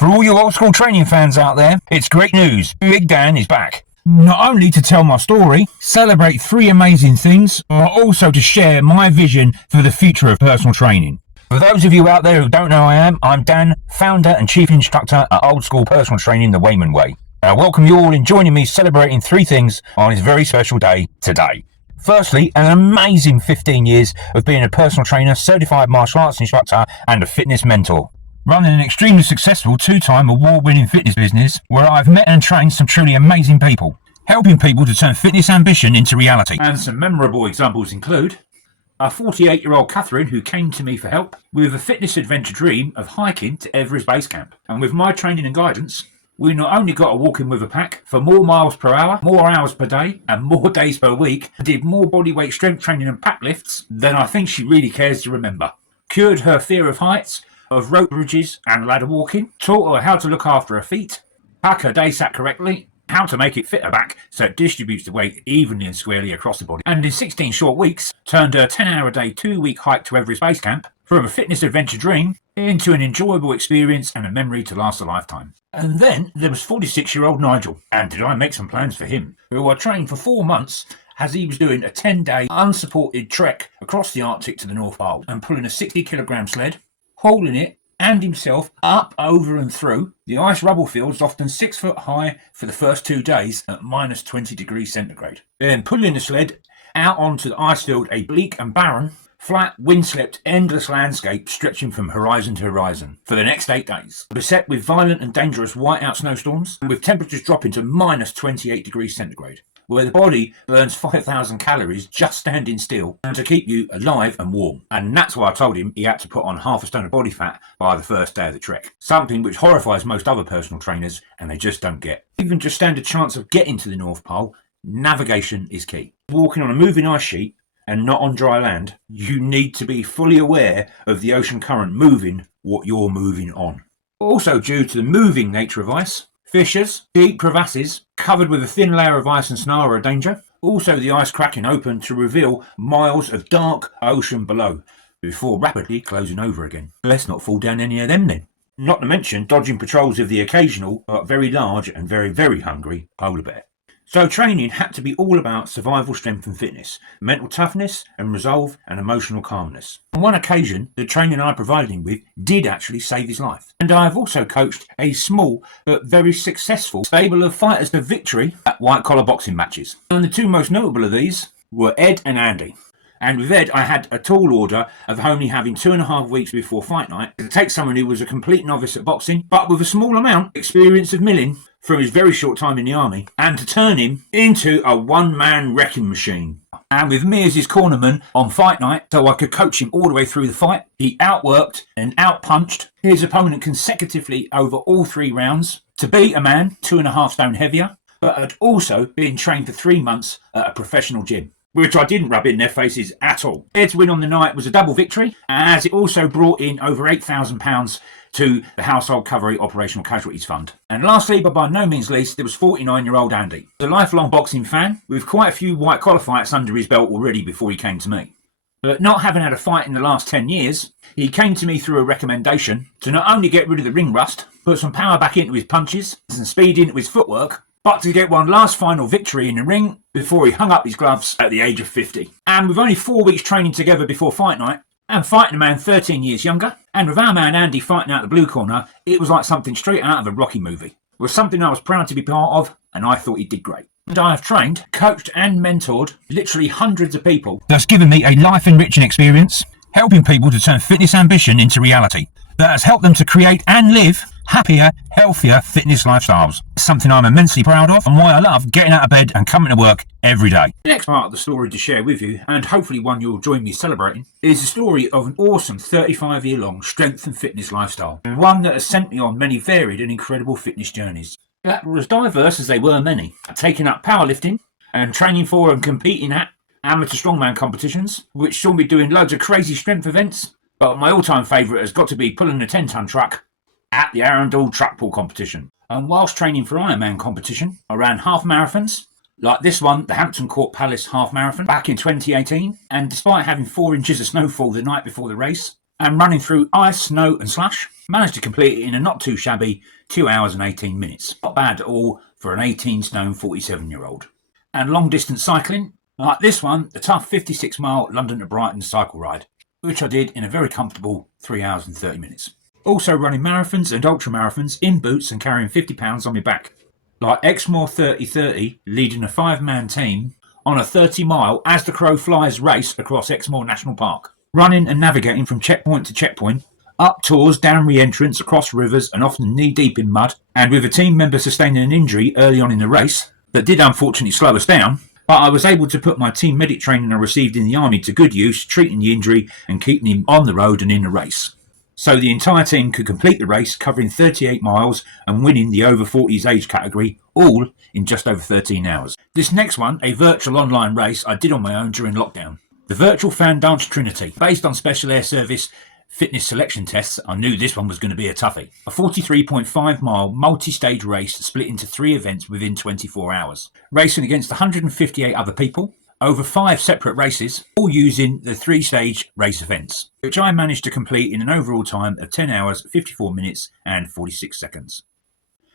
For all you old school training fans out there, it's great news. Big Dan is back. Not only to tell my story, celebrate 3 amazing things, but also to share my vision for the future of personal training. For those of you out there who don't know who I am, I'm Dan, founder and chief instructor at Old School Personal Training the Wayman Way. I welcome you all in joining me celebrating 3 things on this very special day today. Firstly, an amazing 15 years of being a personal trainer, certified martial arts instructor and a fitness mentor. Running an extremely successful 2-time award-winning fitness business where I've met and trained some truly amazing people, helping people to turn fitness ambition into reality. And some memorable examples include a 48-year-old Catherine who came to me for help with a fitness adventure dream of hiking to Everest Base Camp. And with my training and guidance, we not only got a walk in with a pack for more miles per hour, more hours per day, and more days per week, and did more bodyweight strength training and pack lifts than I think she really cares to remember. Cured her fear of heights, of rope bridges and ladder walking, taught her how to look after her feet, pack her day sack correctly, how to make it fit her back so it distributes the weight evenly and squarely across the body, and in 16 short weeks turned her 10-hour-a-day 2-week hike to Everest Base Camp from a fitness adventure dream into an enjoyable experience and a memory to last a lifetime. And then there was 46-year-old Nigel, and did I make some plans for him, who I trained for 4 months as he was doing a 10-day unsupported trek across the Arctic to the North Pole and pulling a 60-kilogram sled, hauling it and himself up, over and through the ice rubble fields, often 6 foot high, for the first 2 days at minus 20 degrees centigrade. Then pulling the sled out onto the ice field, a bleak and barren, flat, windswept, endless landscape stretching from horizon to horizon for the next 8 days, beset with violent and dangerous whiteout snowstorms, and with temperatures dropping to minus 28 degrees centigrade, where the body burns 5,000 calories just standing still and to keep you alive and warm. And that's why I told him he had to put on half a stone of body fat by the first day of the trek. Something which horrifies most other personal trainers and they just don't get. Even just stand a chance of getting to the North Pole, navigation is key. Walking on a moving ice sheet and not on dry land, you need to be fully aware of the ocean current moving what you're moving on. Also, due to the moving nature of ice, fissures, deep crevasses covered with a thin layer of ice and snow are a danger. Also, the ice cracking open to reveal miles of dark ocean below before rapidly closing over again. Let's not fall down any of them then. Not to mention dodging patrols of the occasional but very large and very, very hungry polar bear. So training had to be all about survival strength and fitness, mental toughness and resolve and emotional calmness. On one occasion, the training I provided him with did actually save his life. And I have also coached a small but very successful stable of fighters to victory at white-collar boxing matches. And the 2 most notable of these were Ed and Andy. And with Ed, I had a tall order of only having 2.5 weeks before fight night to take someone who was a complete novice at boxing, but with a small amount of experience of milling from his very short time in the army, and to turn him into a one-man wrecking machine. And with me as his cornerman on fight night, so I could coach him all the way through the fight, he outworked and outpunched his opponent consecutively over all 3 rounds to beat a man 2.5 stone heavier, but had also been trained for 3 months at a professional gym, which I didn't rub in their faces at all. Ed's win on the night was a double victory, as it also brought in over £8,000 to the Household Recovery Operational Casualties Fund. And lastly, but by no means least, there was 49-year-old Andy, a lifelong boxing fan with quite a few white-collar fights under his belt already before he came to me. But not having had a fight in the last 10 years, he came to me through a recommendation to not only get rid of the ring rust, put some power back into his punches, some speed into his footwork, but to get one last final victory in the ring before he hung up his gloves at the age of 50. And with only 4 weeks training together before fight night, and fighting a man 13 years younger, and with our man Andy fighting out the blue corner, it was like something straight out of a Rocky movie. It was something I was proud to be part of, and I thought he did great. And I have trained, coached and mentored literally hundreds of people. That's given me a life-enriching experience, helping people to turn fitness ambition into reality. That has helped them to create and live happier, healthier fitness lifestyles. Something I'm immensely proud of and why I love getting out of bed and coming to work every day. The next part of the story to share with you, and hopefully one you'll join me celebrating, is the story of an awesome 35-year-long strength and fitness lifestyle, and one that has sent me on many varied and incredible fitness journeys that were as diverse as they were many, taking up powerlifting and training for and competing at amateur strongman competitions, which saw me doing loads of crazy strength events, but my all-time favourite has got to be pulling a 10-ton truck at the Arundel truck pull competition. And whilst training for Ironman competition, I ran half marathons, like this one, the Hampton Court Palace half marathon, back in 2018. And despite having 4 inches of snowfall the night before the race, and running through ice, snow and slush, managed to complete it in a not too shabby 2 hours and 18 minutes. Not bad at all for an 18 stone 47-year-old. And long distance cycling, like this one, the tough 56-mile London to Brighton cycle ride, which I did in a very comfortable 3 hours and 30 minutes. Also running marathons and ultra marathons in boots and carrying 50 pounds on my back. Like Exmoor 30-30, leading a 5-man team on a 30-mile as the crow flies race across Exmoor National Park. Running and navigating from checkpoint to checkpoint, up tours, down re-entrants, across rivers and often knee-deep in mud, and with a team member sustaining an injury early on in the race that did unfortunately slow us down, but I was able to put my team medic training I received in the army to good use, treating the injury and keeping him on the road and in the race. So the entire team could complete the race, covering 38 miles and winning the over 40s age category, all in just over 13 hours. This next one, a virtual online race I did on my own during lockdown. The virtual fan dance Trinity, based on Special Air Service fitness selection tests. I knew this one was going to be a toughie. A 43.5 mile multi-stage race split into 3 events within 24 hours. Racing against 158 other people, over 5 separate races, all using the 3-stage race events, which I managed to complete in an overall time of 10 hours, 54 minutes and 46 seconds.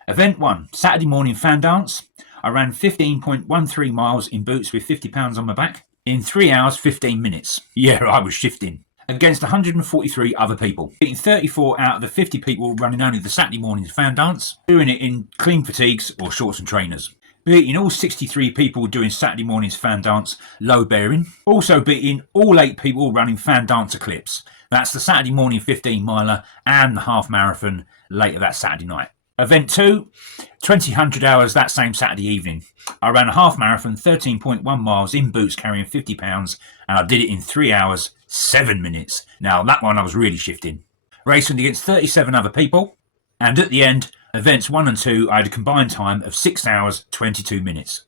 Event 1, Saturday morning fan dance. I ran 15.13 miles in boots with 50 pounds on my back in 3 hours, 15 minutes. Yeah, I was shifting. Against 143 other people, beating 34 out of the 50 people running only the Saturday morning's fan dance, doing it in clean fatigues or shorts and trainers. Beating all 63 people doing Saturday morning's fan dance low bearing. Also beating all 8 people running fan dance eclipse. That's the Saturday morning 15 miler and the half marathon later that Saturday night. Event 2, 2000 hours that same Saturday evening. I ran a half marathon, 13.1 miles in boots carrying 50 pounds, and I did it in 3 hours, 7 minutes. Now that one I was really shifting. Racing against 37 other people, and at the end, events 1 and 2, I had a combined time of 6 hours, 22 minutes.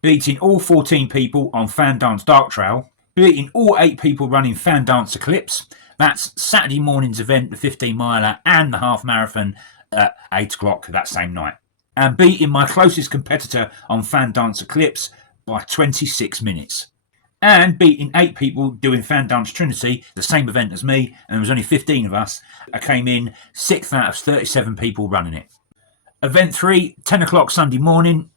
Beating all 14 people on Fan Dance Dark Trail, beating all 8 people running Fan Dance Eclipse, that's Saturday morning's event, the 15 miler and the half marathon at 8 o'clock that same night. And beating my closest competitor on Fan Dance Eclipse by 26 minutes. And beating 8 people doing Fan Dance Trinity, the same event as me, and there was only 15 of us. I came in 6th out of 37 people running it. Event 3, 10 o'clock Sunday morning,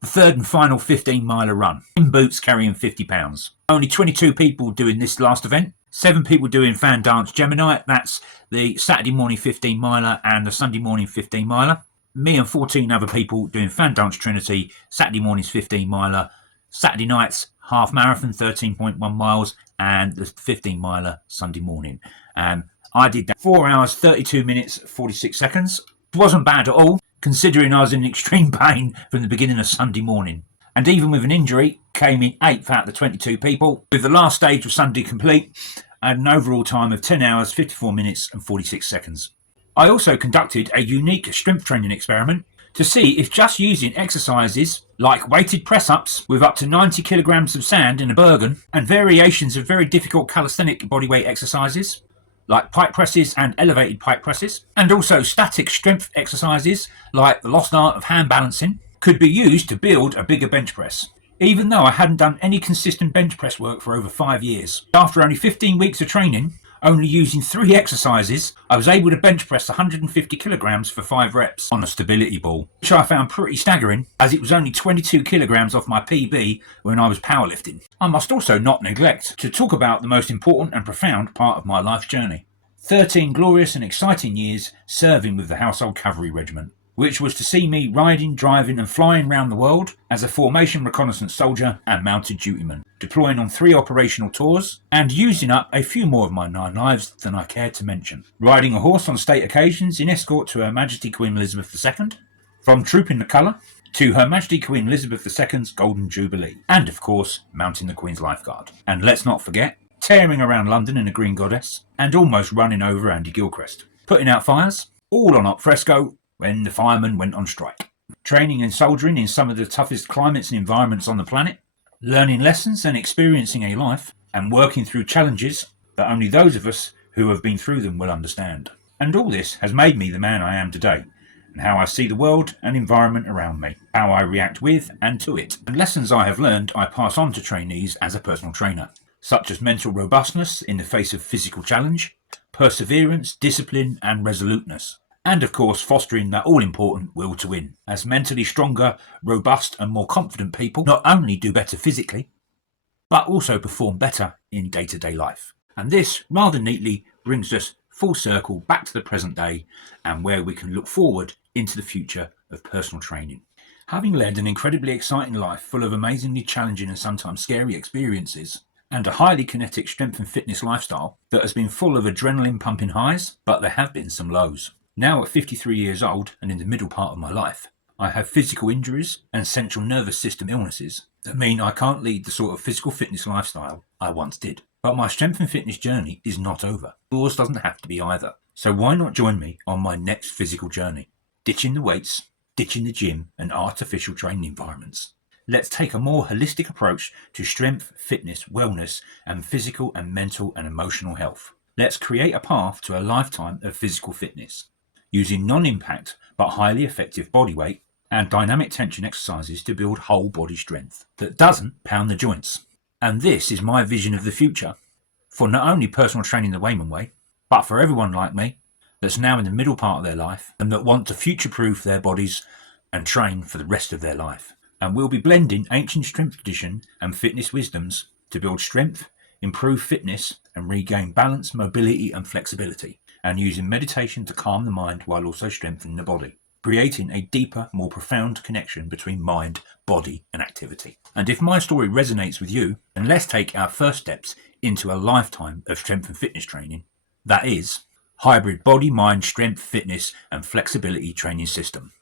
the 3rd and final 15 miler run, in boots carrying 50 pounds. Only 22 people doing this last event, 7 people doing Fan Dance Gemini, that's the Saturday morning 15 miler and the Sunday morning 15 miler. Me and 14 other people doing Fan Dance Trinity, Saturday morning's 15 miler, Saturday night's half marathon, 13.1 miles, and the 15 miler Sunday morning. I did that 4 hours, 32 minutes, 46 seconds. It wasn't bad at all, considering I was in extreme pain from the beginning of Sunday morning. And even with an injury, came in 8th out of the 22 people. With the last stage of Sunday complete, I had an overall time of 10 hours, 54 minutes and 46 seconds. I also conducted a unique strength training experiment to see if just using exercises like weighted press-ups with up to 90 kilograms of sand in a Bergen and variations of very difficult calisthenic bodyweight exercises like pike presses and elevated pike presses, and also static strength exercises like the lost art of hand balancing, could be used to build a bigger bench press. Even though I hadn't done any consistent bench press work for over 5 years. After only 15 weeks of training, only using 3 exercises, I was able to bench press 150 kilograms for 5 reps on a stability ball, which I found pretty staggering as it was only 22 kilograms off my PB when I was powerlifting. I must also not neglect to talk about the most important and profound part of my life journey. 13 glorious and exciting years serving with the Household Cavalry Regiment, which was to see me riding, driving and flying around the world as a formation reconnaissance soldier and mounted dutyman, deploying on 3 operational tours and using up a few more of my 9 lives than I care to mention. Riding a horse on state occasions in escort to Her Majesty Queen Elizabeth II, from Trooping the Colour to Her Majesty Queen Elizabeth II's Golden Jubilee, and of course mounting the Queen's Lifeguard. And let's not forget, tearing around London in a Green Goddess and almost running over Andy Gilchrist, putting out fires, all on op fresco, when the firemen went on strike. Training and soldiering in some of the toughest climates and environments on the planet, learning lessons and experiencing a life, and working through challenges that only those of us who have been through them will understand. And all this has made me the man I am today, and how I see the world and environment around me, how I react with and to it, and lessons I have learned I pass on to trainees as a personal trainer. such as mental robustness in the face of physical challenge, perseverance, discipline, and resoluteness. And of course, fostering that all-important will to win, as mentally stronger, robust, and more confident people not only do better physically, but also perform better in day-to-day life. And this rather neatly brings us full circle back to the present day and where we can look forward into the future of personal training. Having led an incredibly exciting life full of amazingly challenging and sometimes scary experiences, and a highly kinetic strength and fitness lifestyle that has been full of adrenaline pumping highs, but there have been some lows. Now at 53 years old and in the middle part of my life, I have physical injuries and central nervous system illnesses that mean I can't lead the sort of physical fitness lifestyle I once did. But my strength and fitness journey is not over. Yours doesn't have to be either. So why not join me on my next physical journey? Ditching the weights, ditching the gym and artificial training environments. Let's take a more holistic approach to strength, fitness, wellness, and physical and mental and emotional health. Let's create a path to a lifetime of physical fitness, using non-impact but highly effective body weight and dynamic tension exercises to build whole body strength that doesn't pound the joints. And this is my vision of the future for not only personal training the Wayman way, but for everyone like me that's now in the middle part of their life and that want to future-proof their bodies and train for the rest of their life. And we'll be blending ancient strength tradition and fitness wisdoms to build strength, improve fitness, and regain balance, mobility, and flexibility, and using meditation to calm the mind while also strengthening the body, creating a deeper, more profound connection between mind, body, and activity. And if my story resonates with you, then let's take our first steps into a lifetime of strength and fitness training. That is, hybrid body, mind, strength, fitness, and flexibility training system.